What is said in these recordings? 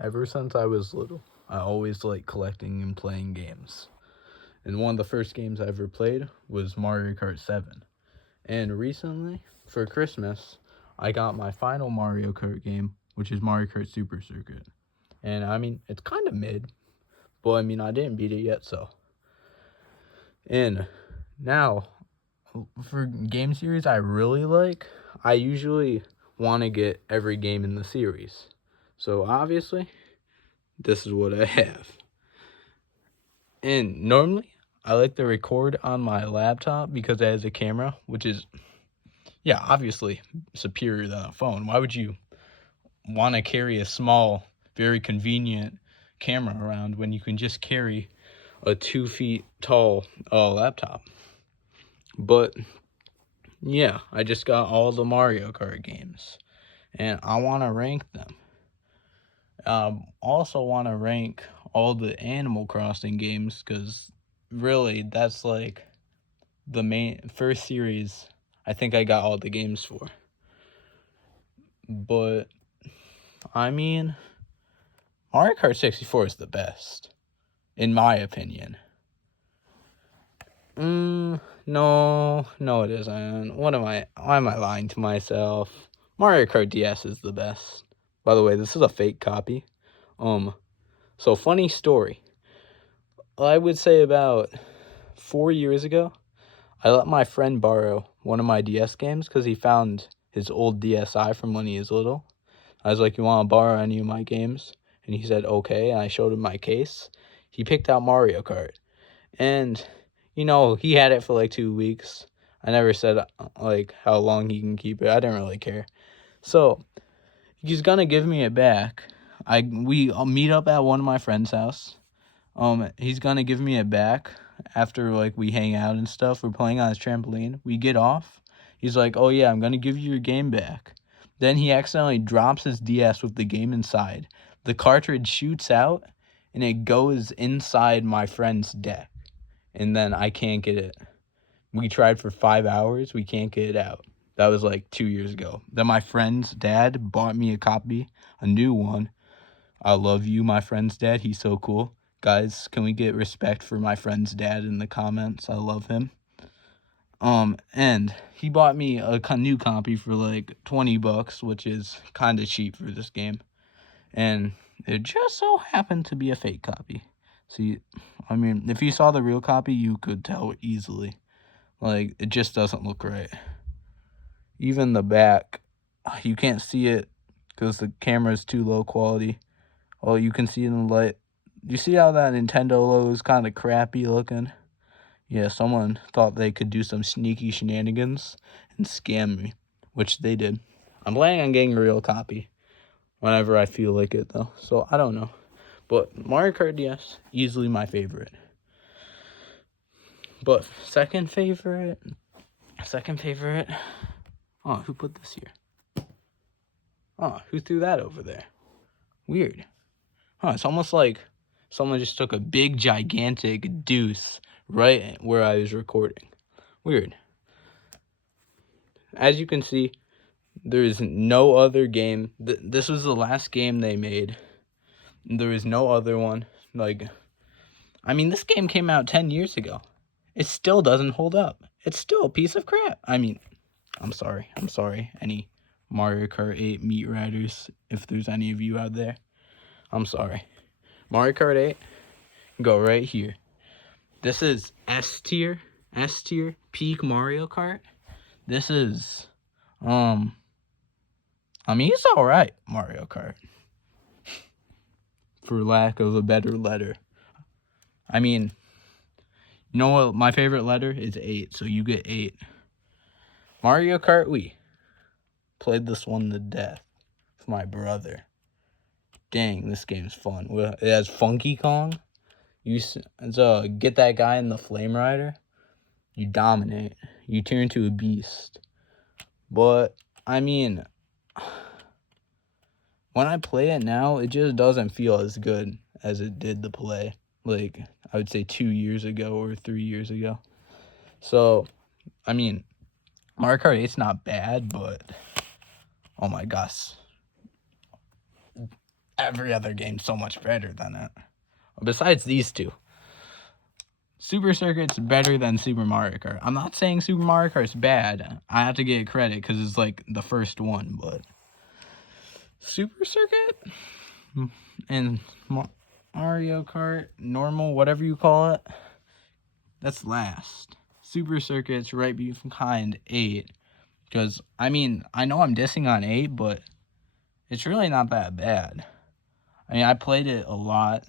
Ever since I was little, I always liked collecting and playing games. And one of the first games I ever played was Mario Kart 7. And recently, for Christmas, I got my final Mario Kart game, which is Mario Kart Super Circuit. And I mean, it's kind of mid, but I mean, I didn't beat it yet, so. And now, for game series I really like, I usually want to get every game in the series. So obviously, this is what I have. And normally, I like to record on my laptop because it has a camera, which is, yeah, obviously superior than a phone. Why would you want to carry a small, very convenient camera around when you can just carry a 2 feet tall laptop? But yeah, I just got all the Mario Kart games, and I want to rank them. Also want to rank all the Animal Crossing games because really that's like the main first series I think I got all the games for. But I mean, Mario Kart 64 is the best, in my opinion. No, it isn't. Why am I lying to myself? Mario Kart DS is the best. By the way, this is a fake copy. So funny story. I would say about 4 years ago, I let my friend borrow one of my DS games because he found his old DSi from when he was little. I was like, "You want to borrow any of my games?" And he said, "Okay." And I showed him my case. He picked out Mario Kart. And, he had it for like 2 weeks. I never said, like, how long he can keep it. I didn't really care. So, he's going to give me it back. I'll meet up at one of my friend's house. He's going to give me it back after, like, we hang out and stuff. We're playing on his trampoline. We get off. He's like, "Oh, yeah, I'm going to give you your game back." Then he accidentally drops his DS with the game inside. The cartridge shoots out, and it goes inside my friend's deck. And then I can't get it. We tried for 5 hours. We can't get it out. That was like 2 years ago. Then my friend's dad bought me a copy, a new one. I love you, my friend's dad. He's so cool. Guys, can we get respect for my friend's dad in the comments? I love him. And he bought me a new copy for like $20, which is kind of cheap for this game. And it just so happened to be a fake copy. See, I mean, if you saw the real copy, you could tell easily. Like, it just doesn't look right. Even the back, you can't see it because the camera is too low quality. Oh, you can see it in the light. You see how that Nintendo logo is kind of crappy looking? Yeah, someone thought they could do some sneaky shenanigans and scam me, which they did. I'm planning on getting a real copy whenever I feel like it, though. So, I don't know. But Mario Kart DS, easily my favorite. But second favorite. Oh, who put this here? Oh, who threw that over there? Weird. It's almost like someone just took a big, gigantic deuce right where I was recording. Weird. As you can see, there is no other game. This was the last game they made. There is no other one. This game came out 10 years ago. It still doesn't hold up. It's still a piece of crap. I'm sorry. Any Mario Kart 8 meat riders, if there's any of you out there, I'm sorry. Mario Kart 8, go right here. This is S tier, peak Mario Kart. This is, it's alright, Mario Kart. For lack of a better letter. You know what? My favorite letter is 8, so you get 8. Mario Kart Wii. Played this one to death with my brother. Dang, this game's fun. It has Funky Kong. Get that guy in the Flame Rider. You dominate. You turn into a beast. But, when I play it now, it just doesn't feel as good as it did to play. Like, I would say 2 years ago or 3 years ago. So, Mario Kart 8's not bad, but oh my gosh. every other game's so much better than it. Besides these two. Super Circuit's better than Super Mario Kart. I'm not saying Super Mario Kart's bad. I have to get credit because it's like the first one, but Super Circuit and Mario Kart, normal, whatever you call it, that's last. Super Circuit's right behind 8. Because, I mean, I know I'm dissing on 8, but it's really not that bad. I mean, I played it a lot.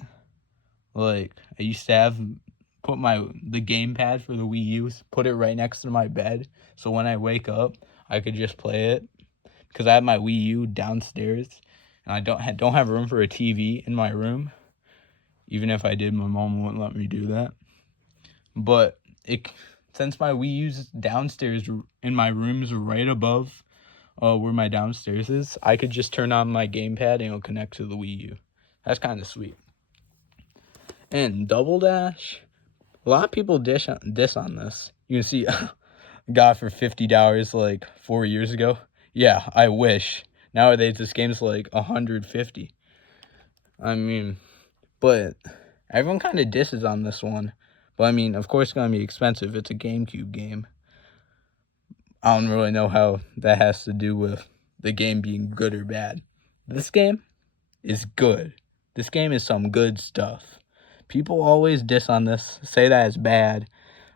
Like, I used to put the gamepad for the Wii U, put it right next to my bed. So when I wake up, I could just play it. Because I have my Wii U downstairs. And I don't have room for a TV in my room. Even if I did, my mom wouldn't let me do that. But since my Wii U's downstairs in my room's right above where my downstairs is, I could just turn on my gamepad and it'll connect to the Wii U. That's kind of sweet. And Double Dash, a lot of people diss on this. You can see, got for $50 like 4 years ago. Yeah, I wish. Nowadays, this game's like $150. I mean, but everyone kind of disses on this one. But I mean, of course, it's going to be expensive. It's a GameCube game. I don't really know how that has to do with the game being good or bad. This game is good. This game is some good stuff. People always diss on this, say that it's bad.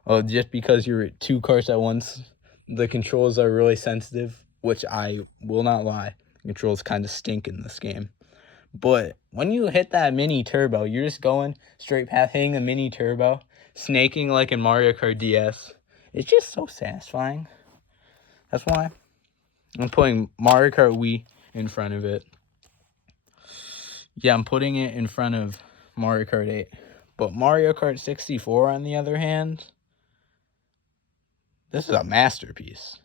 Oh, just because you're at 2 carts at once, the controls are really sensitive, which I will not lie. The controls kind of stink in this game. But when you hit that mini turbo, you're just going straight past hitting a mini turbo, snaking like in Mario Kart DS. It's just so satisfying. That's why I'm putting Mario Kart Wii in front of it. Yeah, I'm putting it in front of Mario Kart 8. But Mario Kart 64, on the other hand, this is a masterpiece.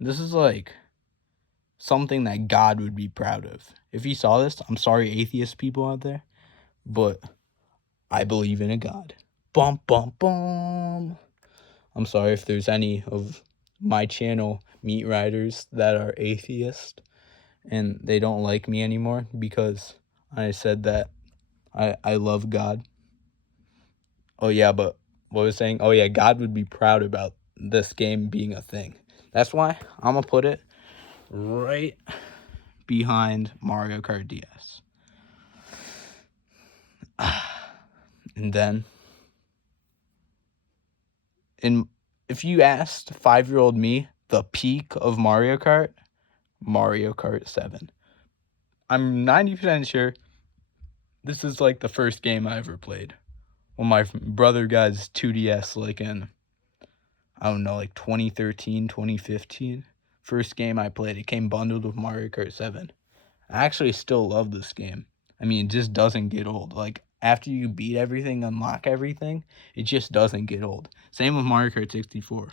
This is like something that God would be proud of. If he saw this, I'm sorry, atheist people out there, but I believe in a God. Bum, bum, bum. I'm sorry if there's any of my channel meat riders that are atheist and they don't like me anymore because I said that I love God. Oh yeah, but what was I saying? Oh yeah, God would be proud about this game being a thing. That's why I'm gonna put it right behind Mario Kart DS. And then, if you asked 5-year-old me the peak of Mario Kart 7. I'm 90% sure this is like the first game I ever played. When my brother got his 2DS like in, I don't know, like 2013, 2015. First game I played, it came bundled with Mario Kart 7. I actually still love this game. I mean, it just doesn't get old. Like, after you beat everything, unlock everything, it just doesn't get old. Same with Mario Kart 64.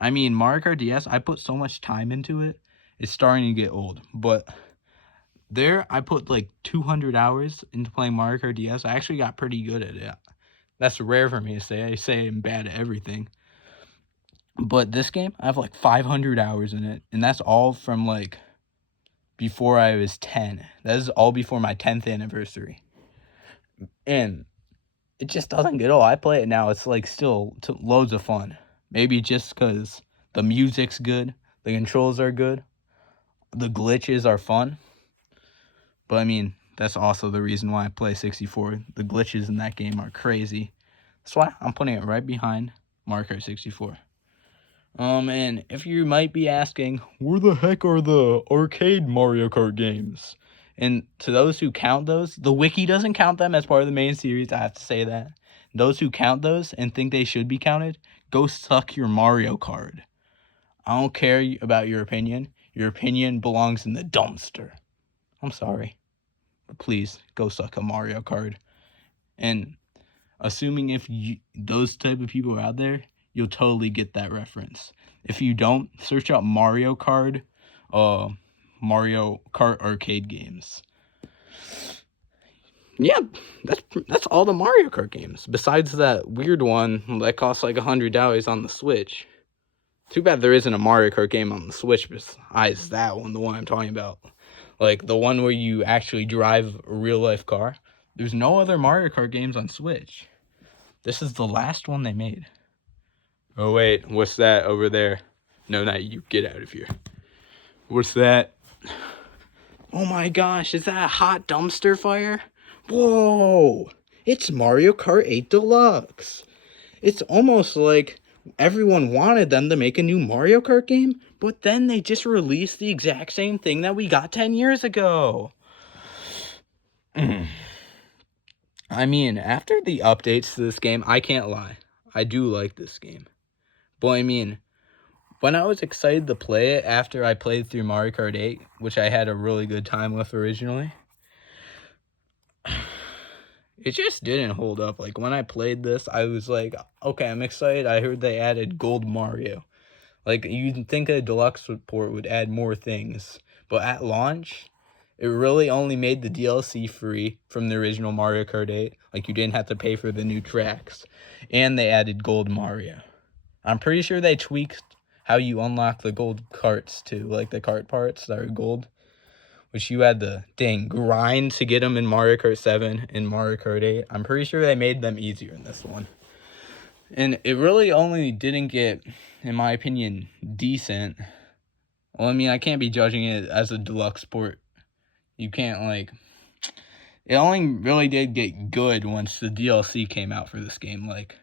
I mean, Mario Kart DS, I put so much time into it, it's starting to get old. But there, I put like 200 hours into playing Mario Kart DS. I actually got pretty good at it. That's rare for me to say. I say I'm bad at everything. But this game, I have like 500 hours in it. And that's all from like before I was 10. That is all before my 10th anniversary. And it just doesn't get old. I play it now. It's like still loads of fun. Maybe just because the music's good, the controls are good, the glitches are fun. But I mean, that's also the reason why I play 64. The glitches in that game are crazy. That's why I'm putting it right behind Mario Kart 64. And if you might be asking, where the heck are the arcade Mario Kart games? And to those who count those, the wiki doesn't count them as part of the main series, I have to say that. Those who count those and think they should be counted, go suck your Mario card. I don't care about your opinion. Your opinion belongs in the dumpster. I'm sorry. But please, go suck a Mario card. And assuming if those type of people are out there, you'll totally get that reference. If you don't, search up Mario Kart arcade games. Yeah, that's all the Mario Kart games. Besides that weird one that costs like $100 on the Switch. Too bad there isn't a Mario Kart game on the Switch besides that one, the one I'm talking about. Like the one where you actually drive a real life car. There's no other Mario Kart games on Switch. This is the last one they made. Oh wait, what's that over there? No, not you. Get out of here. What's that? Oh my gosh, is that a hot dumpster fire? Whoa! It's Mario Kart 8 Deluxe. It's almost like everyone wanted them to make a new Mario Kart game, but then they just released the exact same thing that we got 10 years ago. I mean, after the updates to this game, I can't lie. I do like this game. But I mean, when I was excited to play it after I played through Mario Kart 8, which I had a really good time with originally, it just didn't hold up. Like, when I played this, I was like, okay, I'm excited. I heard they added Gold Mario. Like, you'd think a deluxe port would add more things. But at launch, it really only made the DLC free from the original Mario Kart 8. Like, you didn't have to pay for the new tracks. And they added Gold Mario. I'm pretty sure they tweaked how you unlock the gold carts too. Like, the cart parts that are gold, which you had to, grind to get them in Mario Kart 7 and Mario Kart 8. I'm pretty sure they made them easier in this one. And it really only didn't get, in my opinion, decent. Well, I mean, I can't be judging it as a deluxe port. You can't, like... It only really did get good once the DLC came out for this game. Like,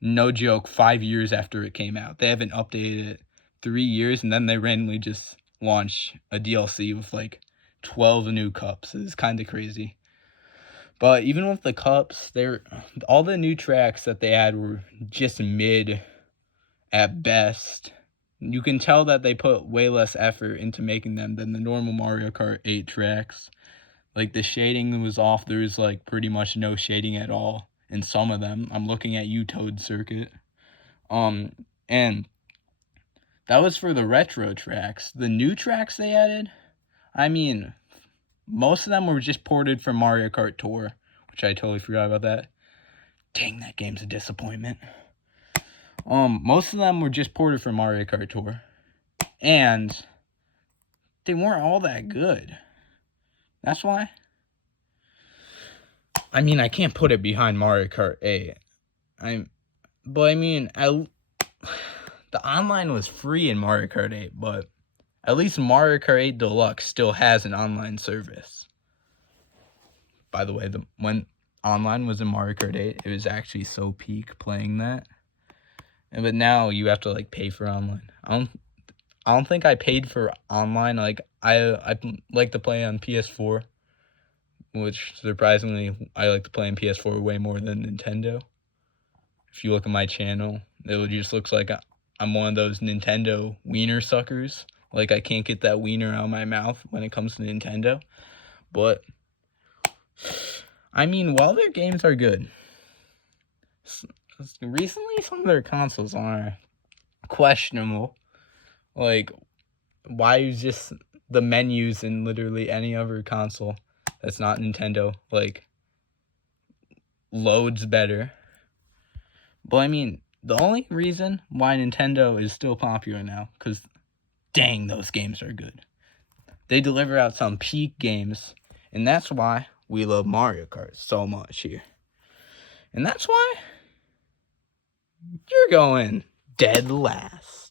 no joke, 5 years after it came out. They haven't updated it 3 years, and then they randomly just launched a DLC with, like, 12 new cups. It's kind of crazy. But even with the cups, all the new tracks that they had were just mid at best. You can tell that they put way less effort into making them than the normal Mario Kart 8 tracks. Like, the shading was off. There was, like, pretty much no shading at all in some of them. I'm looking at you, Toad Circuit. And that was for the retro tracks. The new tracks they added, I mean, most of them were just ported from Mario Kart Tour, which I totally forgot about that. Dang, that game's a disappointment. Most of them were just ported from Mario Kart Tour, and they weren't all that good. That's why. I mean, I can't put it behind Mario Kart 8. But I mean, the online was free in Mario Kart 8, but at least Mario Kart 8 Deluxe still has an online service. By the way, when online was in Mario Kart 8, it was actually so peak playing that. But now you have to, like, pay for online. I don't think I paid for online. Like, I like to play on PS4, which surprisingly I like to play on PS4 way more than Nintendo. If you look at my channel, it just looks like I'm one of those Nintendo wiener suckers. Like, I can't get that wiener out of my mouth when it comes to Nintendo. But I mean, while their games are good, recently some of their consoles are questionable. Like, why is just the menus in literally any other console that's not Nintendo, like, loads better? But I mean, the only reason why Nintendo is still popular now, because dang, those games are good. They deliver out some peak games, and that's why we love Mario Kart so much here. And that's why you're going dead last.